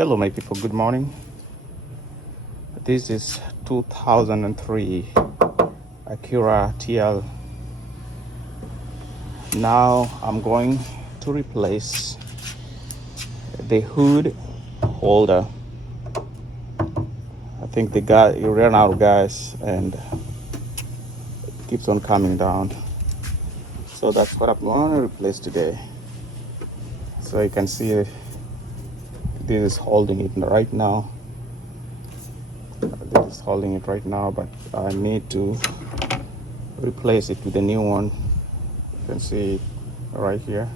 Hello my people, good morning. This is 2003 Acura TL. Now I'm going to replace the hood holder. I think it ran out of gas and it keeps on coming down. So that's what I'm going to replace today. So you can see this is holding it right now. This is holding it right now, but I need to replace it with a new one. You can see it right here.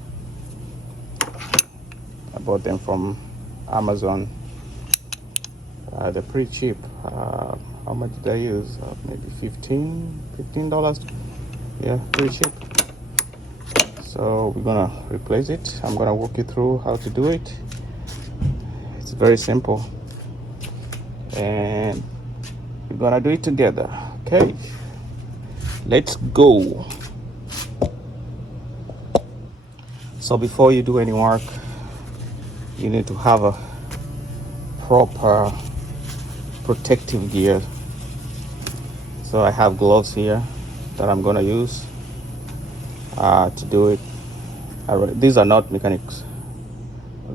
I bought them from Amazon. They're pretty cheap. How much did I use? Maybe $15. Yeah, pretty cheap. So we're gonna replace it. I'm gonna walk you through how to do it. It's very simple, and we're gonna do it together. Okay, let's go. So before you do any work, you need to have a proper protective gear. So I have gloves here that I'm gonna use to do it. These are not mechanics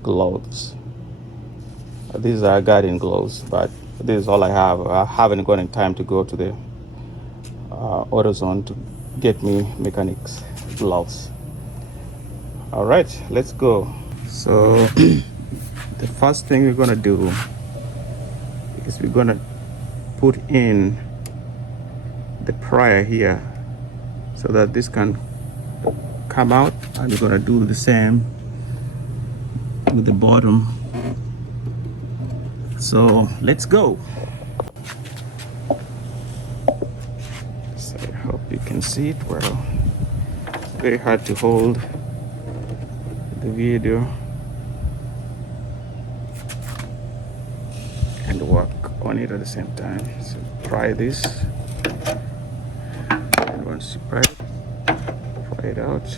gloves. These are garden gloves, but this is all I have. I haven't got any time to go to the AutoZone to get me mechanics gloves. All right, let's go. So the first thing we're gonna do is we're gonna put in the prior here so that this can come out, and we're gonna do the same with the bottom. So let's go. So I hope you can see it well. It's very hard to hold the video and work on it at the same time. So try this, and once you try it out,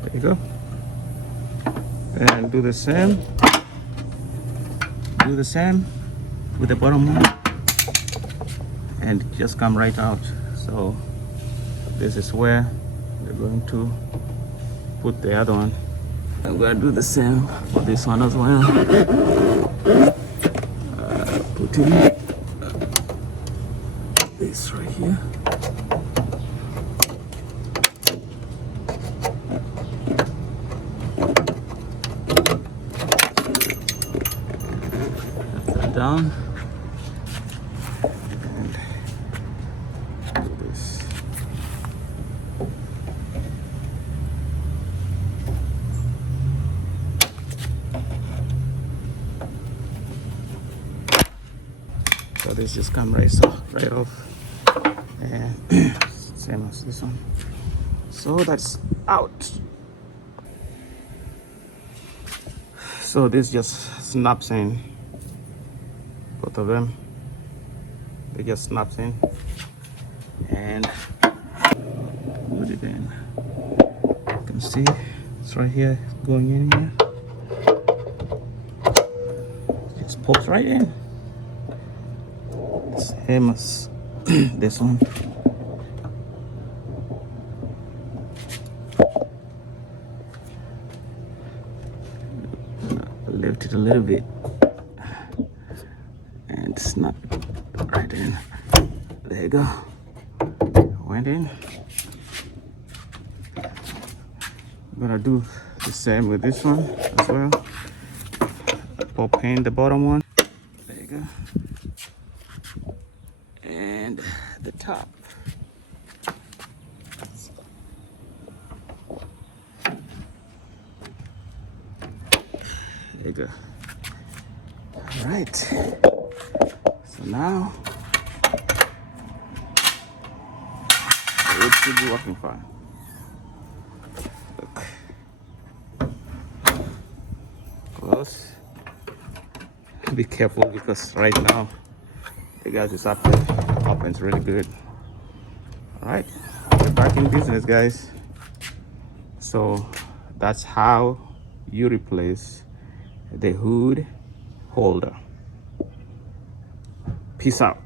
there you go. And do the same with the bottom one, and just come right out. So this is where we're going to put the other one. I'm going to do the same for this one as well. Put in this right here. Put that down. And do this. So this just come right off, and same as this one. So that's out. So this just snaps in, both of them. They just snaps in, and put it in. You can see it's right here, going in here. Just pokes right in. Same as this one. Lift it a little bit and snap it right in. There you go. Went in. I'm gonna do the same with this one as well. Pop in the bottom one. There you go. And the top. There you go. All right. So now it should be working fine. Look. Close. Be careful because right now the gas is up there. Opens really good. All right, we're back in business, guys. So that's how you replace the hood holder. Peace out.